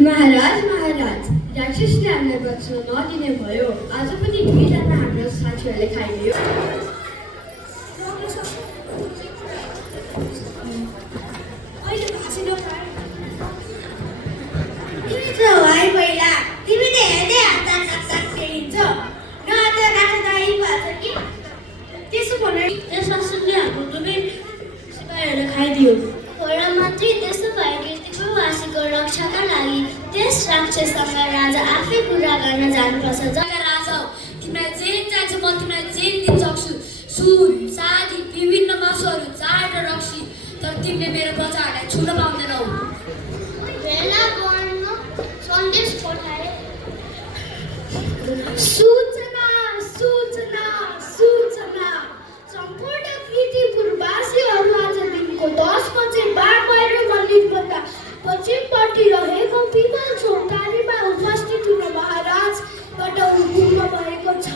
महाराज महाराज राक्षसले हामीलाई बच्न नदिने भयो। आज पनि दुईजना हाम्रो साथीहरूले खाइदियो। तिमी त भाइ पहिला तिमी त हेर्दै हात खेलिन्छौ न आज राक्षसलाई भन्छ कि त्यसो भने त्यस राक्षसले हाम्रो दुवै सिपाहीहरूले खाइदियो। र मन्त्री त्यस्तो भए कीर्तिको वासीको रक्षाका लागि त्यस राक्षससँग राजा आफै कुरा गर्न जानुपर्छ। जग्गा राजा हो, तिमीलाई जे चाहिन्छ म तिमीलाई जे दिन सक्छु। सुन साथी विभिन्न मासुहरू चाड र रक्सी, तर तिमीले मेरो बच्चाहरूलाई छुन पाउँदैनौ। भेला गर्न सन्देश पठाए। सूचना सूचना सूचना सम्पूर्ण कीर्तिपुरवासीहरू आज दिनको 10 बजे बागबाहिर मन्दिरभन्दा पश्चिमपट्टि रहेको पिपल चौतारीमा उपस्थित हुन महाराजबाट हुकुम भएको छ।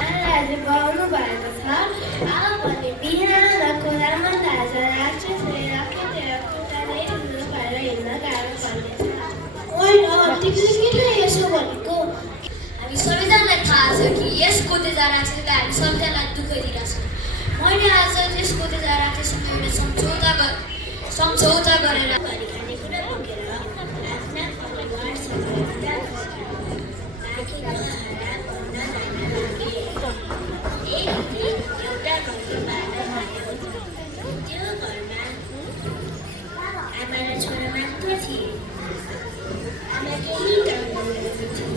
महाराजले बोलाउनु भएको छ। अब भने बिहान कोलामा ताजा राक्षसले रकेटेर खुट्टाले ठुलो भएर हिँड्न गाह्रो पर्नेछ। होइन, तिमीले किन यसो भनेको? हामी सबैजनालाई थाहा छ कि यस गोतेजा राक्षसले हामी सबैजनालाई दुःख दिइरहेछ। मैले आज त्यस गोतेजा राक्षससँग एउटा सम्झौता गरेर खानेकुरा बोकेर आफ्ना परिवारसँग राखेको आहारा गर्न जान लागे। एक दिन एउटा घरबाट भयो। त्यो घरमा आमा र छोरा मात्र थिए। आमा केही काम गर्नुहुन्थ्यो।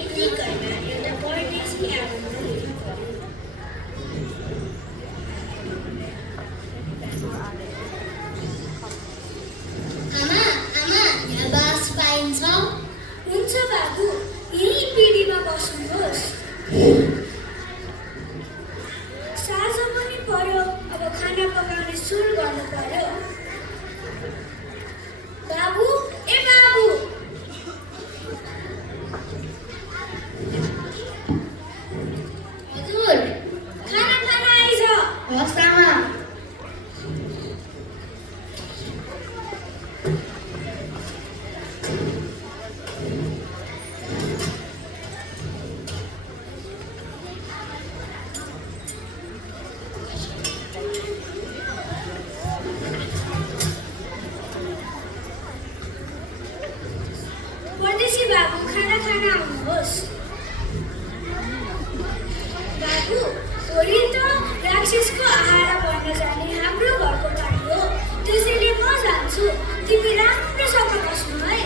यति घरमा एउटा परदेशी आउनुभयो। हुन्छ बाबु, यही पिँढीमा बस्नुहोस्। साँझ पनि पर्यो, अब खाना पकाउने सुरु गर्नु पर्यो। बाबु ए बाबु, हजुर, खाना खान आइज। हस् आमा। परदेशी बाबु, खाना खान आउनुहोस्। बाबु, भोलि त राक्षसको आहारा बन्न जाने हाम्रो घरको पानी हो। त्यसैले म जान्छु, तिमी राम्रोसँग बस्नु है।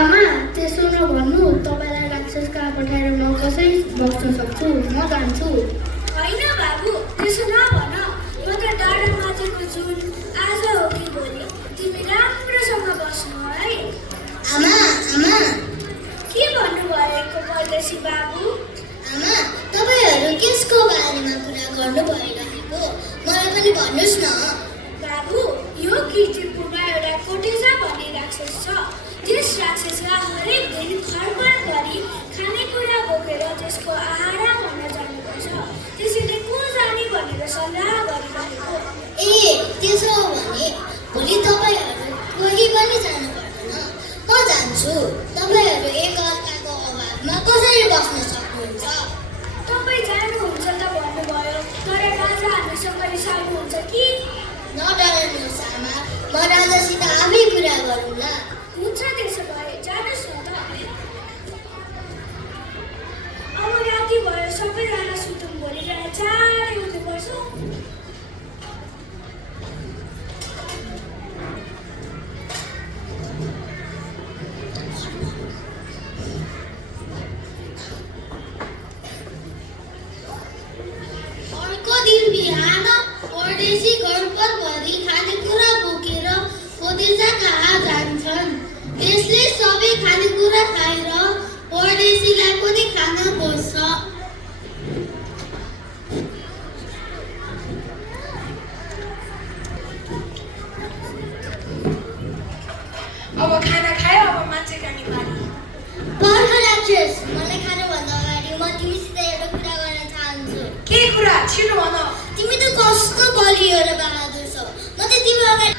आमा, त्यसो नभन्नु। तपाईँलाई राक्षस कहाँ पठाएर म कसरी बस्न सक्छु? म जान्छु। होइन बाबु, त्यसो नभन। म त डाँडा माझेको जुन आज हो कि भोलि तिमी राम्रोसँग बस्नु है। आमा आमा के भन्नुभएको परदेशी बाबु? आमा, तपाईँहरू केसको बारेमा कुरा गर्नु भइरहेको मलाई पनि भन्नुहोस् न। बाबु, यो कीर्तिपुरमा एउटा कोटेजा भन्ने राक्षस छ। त्यस राक्षसलाई हरेक दिन खरबन गरी खानेकुरा बोकेर त्यसको आहारा गर्न जानुपर्छ। त्यसैले को जाने भनेर सल्लाह गरिरहेको। ए, त्यसो हो भने भोलि तपाईँहरू कोही पनि जानु पर्दैन। म जान्छु। तपाईँहरू एकअर्काको अभावमा कसरी बस्न सक्नुहुन्छ? तपाईँ जानुहुन्छ त भन्नुभयो, तर राजा हामीसँग रिसाउनुहुन्छ कि? नडराउनुहोस् आमा, म राजासित आफै कुरा गरौँला। हुन्छ, त्यसो भए जानुहोस् न त। अब राति भयो, सबैजना सुतौँ। भोलि बिहान चाँडै उठ्नुपर्छ। अर्को दिन बिहान परदेशी घरपरभरि खानेकुरा बोकेर कोटेजा कहाँ जान्छन्। त्यसले सबै खानेकुरा खाएर परदेशीलाई पनि खान खोज्छ। अब खाना खायो, अब मान्छे खाने बारी। पर्ख राक्षस, मलाई खानुभन्दा अगाडि म तिमीसित एउटा कुरा गर्न चाहन्छु। के कुरा? छिटो भन। तिमी त कस्तो बलियो र बहादुर छौ। म त तिम्रो अगाडि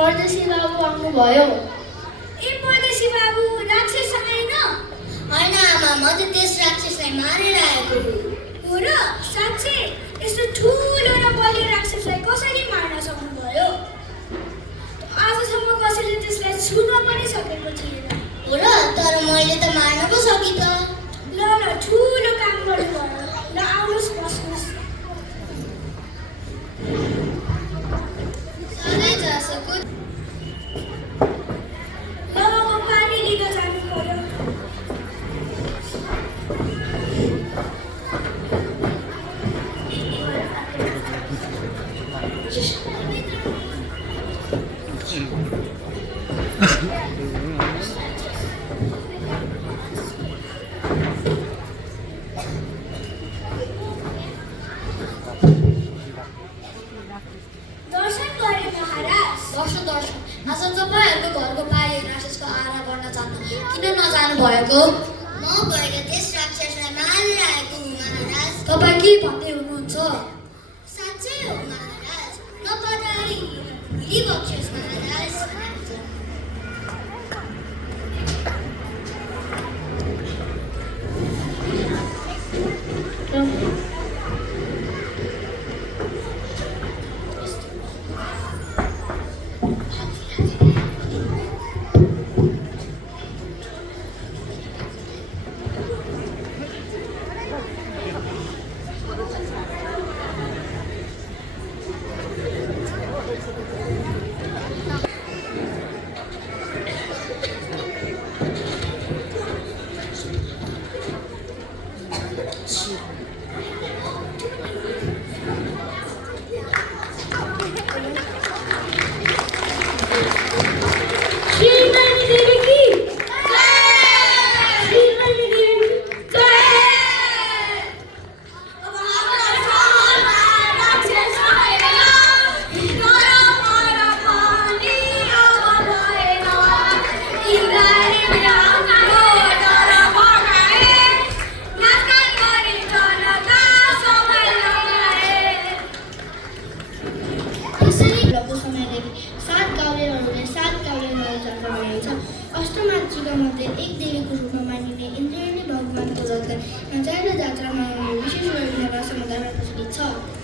परदेशी बाबु आउनुभयो। ए परदेशी बाबु राक्षस आएन? होइन आमा, म त त्यस राक्षसलाई मारेर आएको हो र? साँच्चै यस्तो ठुलो र बलियो राक्षसलाई कसरी मार्न सक्नुभयो? आजसम्म कसैले त्यसलाई छुन पनि सकेको थिएन। हो र? तर मैले त मार्न पो सकेँ त। ल ल ठुलो काम गर्नुभयो। ल आउनुहोस् बस्नुहोस्। सधैँ जसोको ल अब पानी लिन जानु पर्यो। दर्शन गरे महाराज। दर्शन आज तपाईँहरूको घरको पाले राक्षसको आहारा गर्न चाहनु किन नजानु भएको? म गएर त्यस राक्षसलाई मारेर आएको हुँ महाराज। तपाईँ के भन्दै हुनुहुन्छ? साँच्चै हो महाराज, नपराई भुलिबक्स्योस् महाराज। मध्ये एक देवीको रूपमा मानिने इन्द्रायणी भगवानको रथलाई नजायज जात्रामा विशेष गरिने समुदायमा प्रचलित छ।